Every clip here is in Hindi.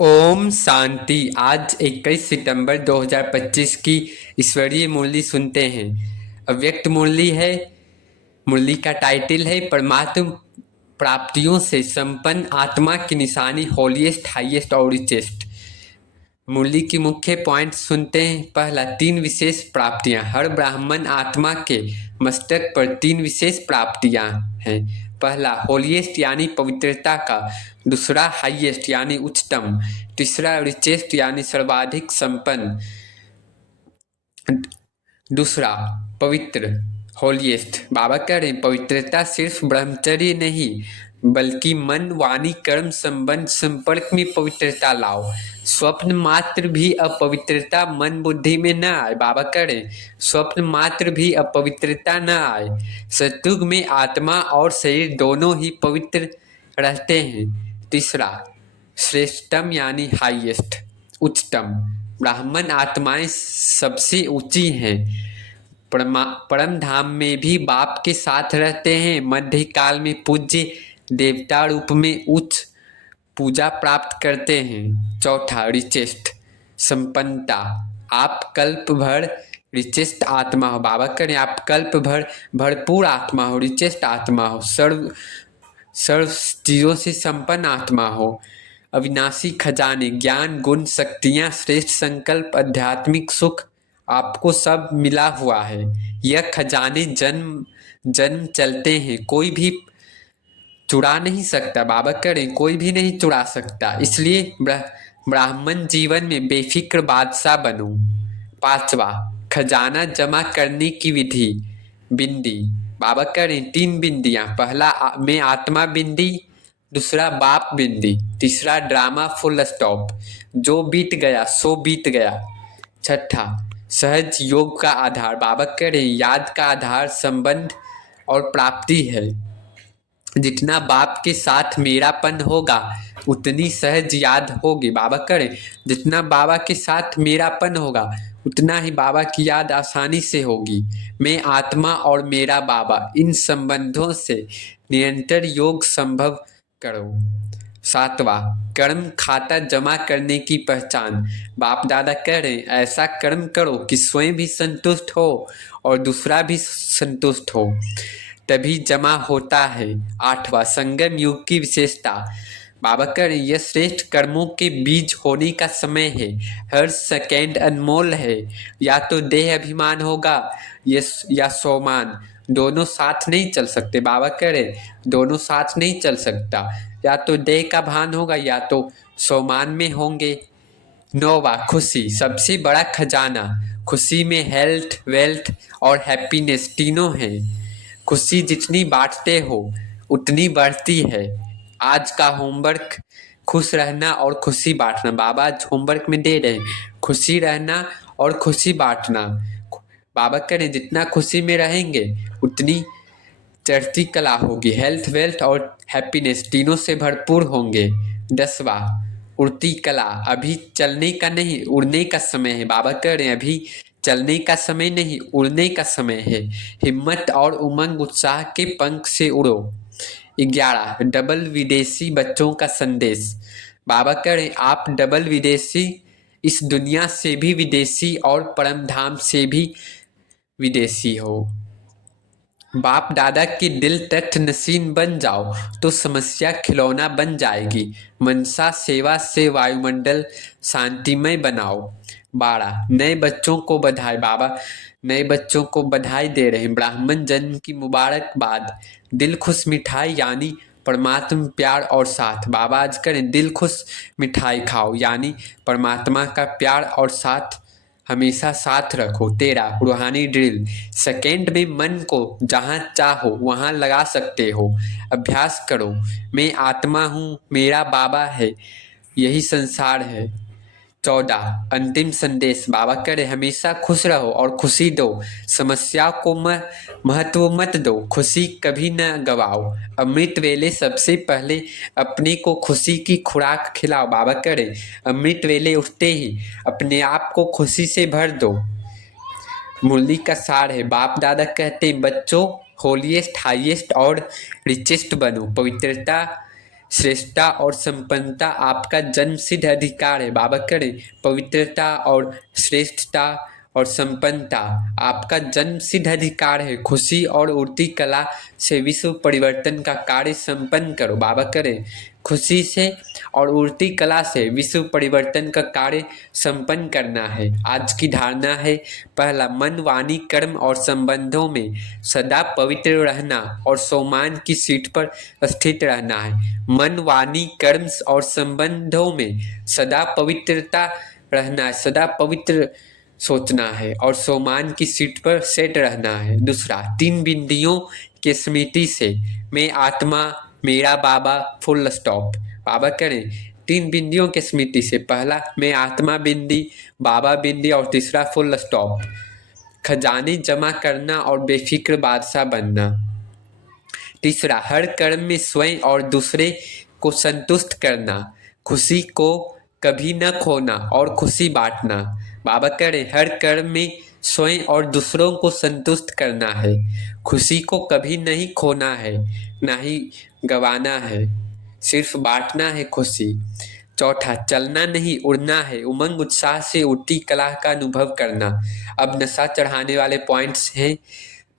ओम शांति। आज 21 सितंबर 2025 की ईश्वरीय मुरली सुनते हैं। अव्यक्त मुरली है। मुरली का टाइटल है परमात्म प्राप्तियों से संपन्न आत्मा की निशानी होलीएस्ट, हाईएस्ट और रिचेस्ट। मुरली की मुख्य पॉइंट सुनते हैं। पहला, 3 विशेष प्राप्तियां। हर ब्राह्मण आत्मा के मस्तक पर 3 विशेष प्राप्तियां हैं। पहला होलीएस्ट यानी पवित्रता का, दूसरा हाईएस्ट यानी उच्चतम, तीसरा रिचेस्ट यानी सर्वाधिक संपन्न। दूसरा पवित्र, होलीएस्ट। बाबा कह रहे हैं पवित्रता सिर्फ ब्रह्मचर्य नहीं बल्कि मन, वाणी, कर्म संबंध संपर्क में पवित्रता लाओ। स्वप्न मात्र भी अपवित्रता मन बुद्धि में न आए। बाबा कह रहे हैं स्वप्न मात्र भी अपवित्रता न आए। सतयुग में आत्मा और शरीर दोनों ही पवित्र रहते हैं। तीसरा श्रेष्ठतम यानी हाईएस्ट, उच्चतम। ब्राह्मण आत्माएं सबसे ऊंची हैं। परम धाम में भी बाप के साथ रहते हैं। मध्यकाल में पूज्य देवता रूप में उच्च पूजा प्राप्त करते हैं। चौथा रिचेस्ट, संपन्नता। आप कल्प भर रिचेस्ट आत्मा हो। बाबा करें आप कल्प भर भरपूर आत्मा हो, रिचेस्ट आत्मा हो, सर्व चीजों से संपन्न आत्मा हो। अविनाशी खजाने, ज्ञान, गुण, शक्तियां, श्रेष्ठ संकल्प, आध्यात्मिक सुख आपको सब मिला हुआ है। यह खजाने जन्म जन्म चलते हैं, कोई भी चुरा नहीं सकता। बाबा करें कोई भी नहीं चुरा सकता। इसलिए ब्राह्मण जीवन में बेफिक्र बादशाह बनो। पांचवा खजाना जमा करने की विधि, बिंदी। बाबा करें 3 बिंदियां। पहला में आत्मा बिंदी, दूसरा बाप बिंदी, तीसरा ड्रामा फुल स्टॉप। जो बीत गया सो बीत गया। छठा सहज योग का आधार। बाबा कह रहे याद का आधार संबंध और प्राप्ति है। जितना बाप के साथ मेरापन होगा उतनी सहज याद होगी। बाबा करें जितना बाबा के साथ मेरापन होगा उतना ही बाबा की याद आसानी से होगी। मैं आत्मा और मेरा बाबा, इन संबंधों से निरंतर योग संभव करो। सातवां कर्म खाता जमा करने की पहचान। बाप दादा कह रहे हैं ऐसा कर्म करो कि स्वयं भी संतुष्ट हो और दूसरा भी संतुष्ट हो, तभी जमा होता है। आठवां संगम युग की विशेषता। बाबा कह रहे हैं यह श्रेष्ठ कर्मों के बीज होने का समय है। हर सेकेंड अनमोल है। या तो देह अभिमान होगा या स्वमान, दोनों साथ नहीं चल सकते। बाबा कह रहे दोनों साथ नहीं चल सकता। या तो देह का भान होगा या तो स्वमान में होंगे। नौवा खुशी, सबसे बड़ा खजाना। खुशी में हेल्थ, वेल्थ और हैप्पीनेस तीनों हैं। खुशी जितनी बांटते हो उतनी बढ़ती है। आज का होमवर्क खुश रहना और खुशी बांटना। बाबा आज होमवर्क में दे रहे हैं खुशी रहना और खुशी बांटना। बाबा कह रहे जितना खुशी में रहेंगे उतनी चढ़ती कला होगी। हेल्थ, वेल्थ और हैप्पीनेस तीनों से भरपूर होंगे। 10वां उड़ती कला। अभी चलने का नहीं उड़ने का समय है। बाबा कह रहे हैं अभी चलने का समय नहीं उड़ने का समय है। हिम्मत और उमंग उत्साह के पंख से उड़ो। 11 डबल विदेशी बच्चों का संदेश। बाबा कह रहे आप डबल विदेशी, इस दुनिया से भी विदेशी और परम धाम से भी विदेशी हो। बाप दादा की दिल तट नसीन बन जाओ तो समस्या खिलौना बन जाएगी। मनसा सेवा से वायुमंडल शांतिमय बनाओ। 12 नए बच्चों को बधाई। बाबा नए बच्चों को बधाई दे रहे हैं। ब्राह्मण जन्म की मुबारकबाद। दिल खुश मिठाई यानी परमात्मा प्यार और साथ। बाबा आज करें दिल खुश मिठाई खाओ यानी परमात्मा का प्यार और साथ हमेशा साथ रखो। 13 रूहानी ड्रिल। सेकेंड में मन को जहाँ चाहो वहाँ लगा सकते हो। अभ्यास करो। मैं आत्मा हूँ, मेरा बाबा है, यही संसार है। 14 अंतिम संदेश। बाबा करे हमेशा खुश रहो और खुशी दो। समस्या को महत्व मत दो, खुशी कभी न गवाओ। अमृत वेले सबसे पहले अपने को खुशी की खुराक खिलाओ। बाबा करे अमृत वेले उठते ही अपने आप को खुशी से भर दो। मुरली का सार है। बाप दादा कहते बच्चों होलीएस्ट, हाईएस्ट और रिचेस्ट बनो। पवित्रता श्रेष्ठता और संपन्नता आपका जन्मसिद्ध अधिकार है। बाबा करें पवित्रता और श्रेष्ठता और संपन्नता आपका जन्मसिद्ध अधिकार है। खुशी और उड़ती कला से विश्व परिवर्तन का कार्य संपन्न करो। बाबा करें खुशी से और उड़ती कला से विश्व परिवर्तन का कार्य संपन्न करना है। आज की धारणा है, पहला, मन, वाणी, कर्म और संबंधों में सदा पवित्र रहना और सम्मान की सीट पर स्थित रहना है। मन, वाणी, कर्म और संबंधों में सदा पवित्रता रहना है, सदा पवित्र सोचना है और सम्मान की सीट पर सेट रहना है। दूसरा, 3 बिंदियों के स्मृति से मैं आत्मा, मेरा बाबा, फुल स्टॉप। बाबा करें 3 बिंदियों के स्मृति से, पहला मैं आत्मा बिंदी, बाबा बिंदी और तीसरा फुल स्टॉप। खजाने जमा करना और बेफिक्र बादशाह बनना। तीसरा, हर कर्म में स्वयं और दूसरे को संतुष्ट करना, खुशी को कभी न खोना और खुशी बांटना। बाबा करें हर कर्म में स्वयं और दूसरों को संतुष्ट करना है, खुशी को कभी नहीं खोना है, ना ही गंवाना है, सिर्फ बांटना है खुशी। चौथा, चलना नहीं उड़ना है, उमंग उत्साह से उड़ती कला का अनुभव करना। अब नशा चढ़ाने वाले पॉइंट्स हैं।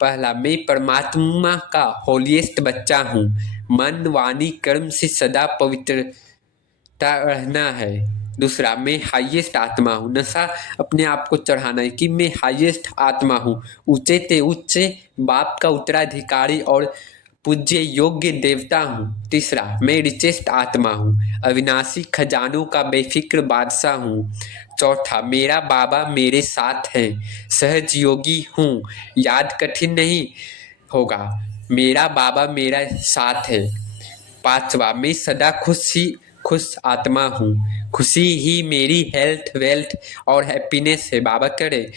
पहला, मैं परमात्मा का होलीएस्ट बच्चा हूँ। मन, वाणी, कर्म से सदा पवित्रता रहना है। दूसरा, मैं हाईएस्ट आत्मा हूँ। नशा अपने आप को चढ़ाना है कि मैं हाईएस्ट आत्मा हूँ, ऊंचे ते उच्च बाप का उत्तराधिकारी और पूज्य योग्य देवता हूँ। तीसरा, मैं रिचेस्ट आत्मा हूँ, अविनाशी खजानों का बेफिक्र बादशाह हूँ। चौथा, मेरा बाबा मेरे साथ है, सहज योगी हूँ, याद कठिन नहीं होगा, मेरा बाबा मेरा साथ है। पांचवा, मैं सदा खुश आत्मा हूँ, खुशी ही मेरी हेल्थ, वेल्थ और हैप्पीनेस है। बाबा करे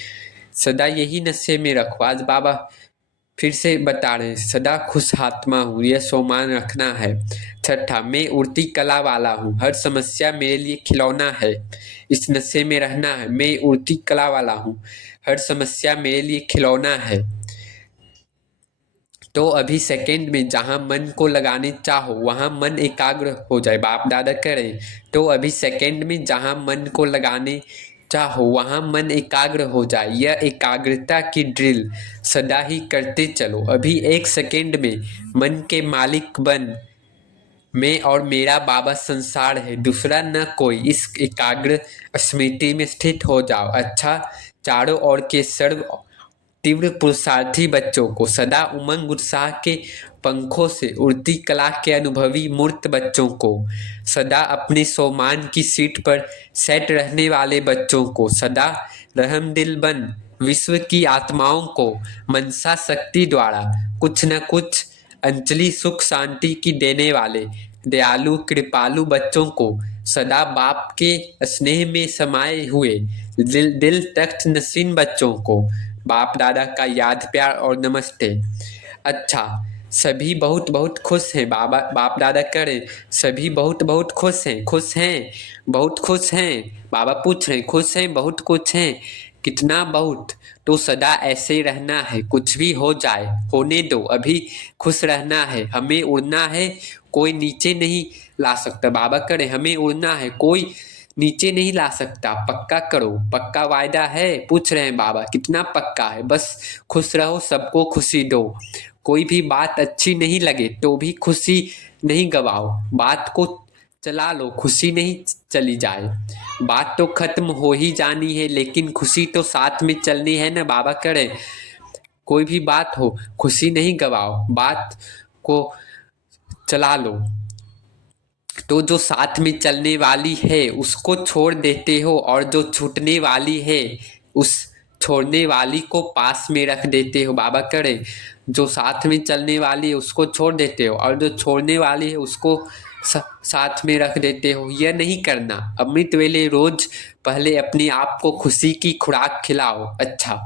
सदा यही नशे में रखो। आज बाबा फिर से बता रहे हैं, सदा खुश आत्मा हूँ, यह सम्मान रखना है। छठा, मैं उड़ती कला वाला हूँ, हर समस्या मेरे लिए खिलौना है, इस नशे में रहना है। मैं उड़ती कला वाला हूँ, हर समस्या मेरे लिए खिलौना है। तो अभी सेकंड में जहाँ मन को लगाने चाहो वहाँ मन एकाग्र हो जाए। बाप दादा करें तो अभी सेकंड में जहाँ मन को लगाने चाहो वहाँ मन एकाग्र हो जाए। यह एकाग्रता की ड्रिल सदा ही करते चलो। अभी 1 सेकंड में मन के मालिक बन, मैं और मेरा बाबा संसार है, दूसरा न कोई। इस एकाग्र स्मृति में स्थित हो जाओ। अच्छा, चारों ओर के सर्व तीव्र पुरुषार्थी बच्चों को, सदा उमंग उत्साह के पंखों से उड़ती कला के अनुभवी मूर्त बच्चों को, सदा अपने सम्मान की सीट पर सेट रहने वाले बच्चों को, सदा रहमदिल बन विश्व की आत्माओं को मनसा शक्ति द्वारा कुछ न कुछ अंजलि सुख शांति की देने वाले दयालु कृपालु बच्चों को, सदा बाप के स्नेह में समाये हुए दिल तख्त नसीन बच्चों को बाप दादा का याद प्यार और नमस्ते। अच्छा, सभी बहुत बहुत खुश हैं। बाप दादा करें सभी बहुत बहुत खुश हैं। खुश हैं, बहुत खुश हैं। बाबा पूछ रहे हैं खुश हैं, बहुत खुश हैं, कितना बहुत? तो सदा ऐसे ही रहना है, कुछ भी हो जाए होने दो, अभी खुश रहना है। हमें उड़ना है, कोई नीचे नहीं ला सकता। बाबा करे हमें उड़ना है, कोई नीचे नहीं ला सकता। पक्का करो, पक्का वायदा है? पूछ रहे हैं बाबा कितना पक्का है? बस खुश रहो, सबको खुशी दो। कोई भी बात अच्छी नहीं लगे तो भी खुशी नहीं गवाओ, बात को चला लो, खुशी नहीं चली जाए। बात तो खत्म हो ही जानी है लेकिन खुशी तो साथ में चलनी है ना। बाबा करे कोई भी बात हो, खुशी नहीं गवाओ, बात को चला लो। तो जो साथ में चलने वाली है उसको छोड़ देते हो और जो छूटने वाली है उस छोड़ने वाली को पास में रख देते हो। बाबा करे जो साथ में चलने वाली है उसको छोड़ देते हो और जो छोड़ने वाली है उसको साथ में रख देते हो। यह नहीं करना। अमृत वेले रोज पहले अपने आप को खुशी की खुराक खिलाओ। अच्छा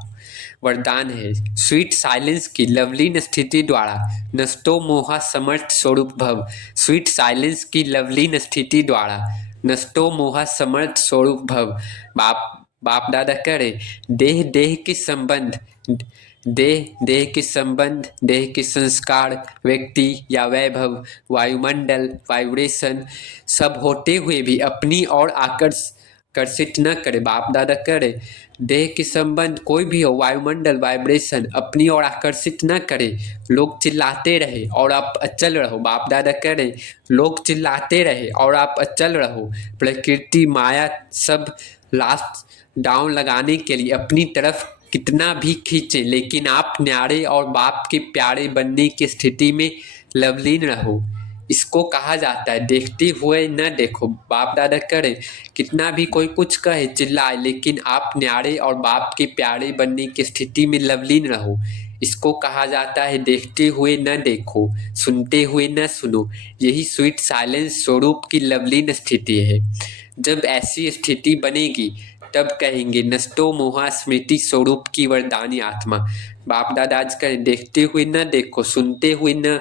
वरदान है, स्वीट साइलेंस की लवलीन स्थिति द्वारा नष्टो मोहा समर्थ स्वरूप भव। स्वीट साइलेंस की लवलीन स्थिति द्वारा नष्टो मोहा समर्थ स्वरूप भव। बाप दादा करे देह देह के संबंध देह के संबंध, देह के संस्कार, व्यक्ति या वैभव, वायुमंडल, वाइब्रेशन सब होते हुए भी अपनी ओर आकर्षित न करे। बाप दादा करे देह के संबंध कोई भी हो, वायुमंडल, वाइब्रेशन अपनी ओर आकर्षित न करे। लोग चिल्लाते रहे और आप अचल रहो। बाप दादा करे लोग चिल्लाते रहे और आप अचल रहो। प्रकृति माया सब लास्ट डाउन लगाने के लिए अपनी तरफ कितना भी खींचे, लेकिन आप न्यारे और बाप के प्यारे बनने की स्थिति में लवलीन रहो। इसको कहा जाता है देखते हुए न देखो। बाप दादा करे कितना भी कोई कुछ कहे चिल्लाए, लेकिन आप न्यारे और बाप के प्यारे बनने की स्थिति में लवलीन रहो। इसको कहा जाता है देखते हुए न देखो, सुनते हुए न सुनो। यही स्वीट साइलेंस स्वरूप की लवलीन स्थिति है। जब ऐसी स्थिति बनेगी तब कहेंगे नष्टो मोहा स्मृति स्वरूप की वरदानी आत्मा। बाप दादा आज कहें देखते हुए न देखो, सुनते हुए न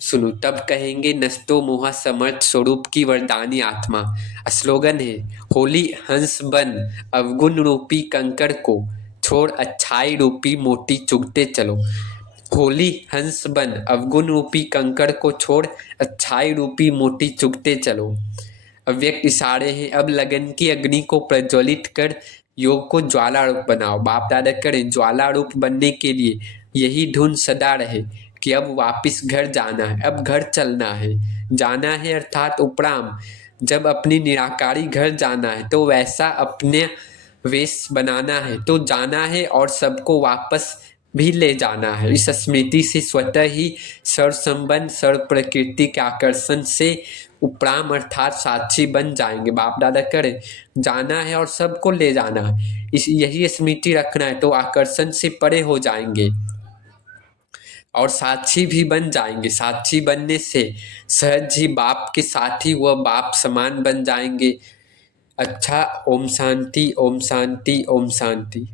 सुनो, तब कहेंगे नष्टो मोहा समर्थ स्वरूप की वरदानी आत्मा। स्लोगन है होली हंस बन अवगुण रूपी कंकड़ को छोड़ अच्छाई रूपी मोती चुगते चलो। होली हंस बन अवगुण रूपी कंकड़ को छोड़ अच्छाई रूपी मोती चुगते चलो। अव्यक्त इशारे हैं अब लगन की अग्नि को प्रज्वलित कर योग को ज्वाला रूप बनाओ। बाप दादा करें ज्वाला रूप बनने के लिए यही धुन सदा रहे कि अब वापिस घर जाना है, अब घर चलना है। जाना है अर्थात उपराम। जब अपनी निराकारी घर जाना है तो वैसा अपने वेश बनाना है, तो जाना है और सबको वापस भी ले जाना है। इस स्मृति से स्वतः ही सर्व संबंध, सर्व प्रकृति के आकर्षण से उपराम अर्थात साक्षी बन जाएंगे। बाप दादा करे जाना है और सबको ले जाना है, यही स्मृति रखना है तो आकर्षण से परे हो जाएंगे और साक्षी भी बन जाएंगे। साक्षी बनने से सहज ही बाप के साथी व बाप समान बन जाएंगे। अच्छा, ओम शांति, ओम शांति, ओम शांति।